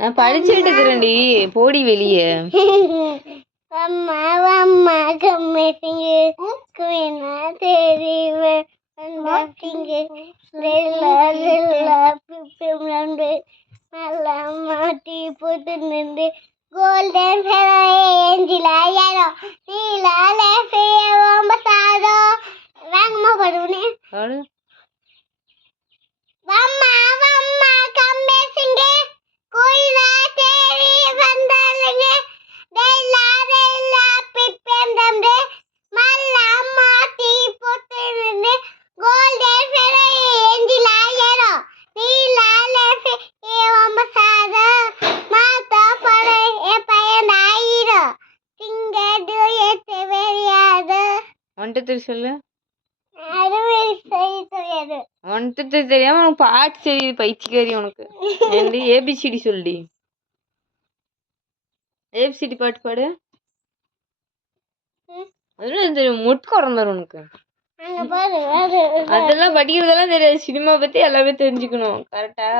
நான் படிச்சுட்டு இருக்கிறேன்டி, போடி வெளியே. அம்மா அம்மா கம்மிங்க குயினா தெரிவே அன்பாக்கிங்க ரெண்டு நல்லா மாட்டி போட்டு நின்று கோல்டன் ஏஞ்சிலா யாரோ நீலாலே ரொம்ப சாதோ வேகமா படுவனே வம்மா வம்மா கம்பேசிங்க கோயிலா தேவி வந்தாலுங்க டெய்லா டெய்லா பிப்பேந்தம்டே மல்லா மாட்டி போட்டு நின்று கோல்டன் ஃபெரை ஏஞ்சிலா யாரோ நீலாலே ரொம்ப சாதோ மாத்தா படை ஏ பையன் ஆயிரோ திங்கடு ஏத்து வெறியாது வந்துட்டு சொல்லு. தெரியாது வந்துட்டு தெரியாம உனக்கு பாட்டு தெரியுது, பைத்தியக்காரி உனக்கு. ஏண்டி ஏபிசிடி சொல்லுடி, ஏபிசிடி பாட்டு பாடு. அதெல்லாம் தெரியும், முட்டுக்கு உடம்பு உனக்கு. அதெல்லாம் படிக்கிறதெல்லாம் தெரியாது, சினிமா பத்தி எல்லாமே தெரிஞ்சுக்கணும் கரெக்டா.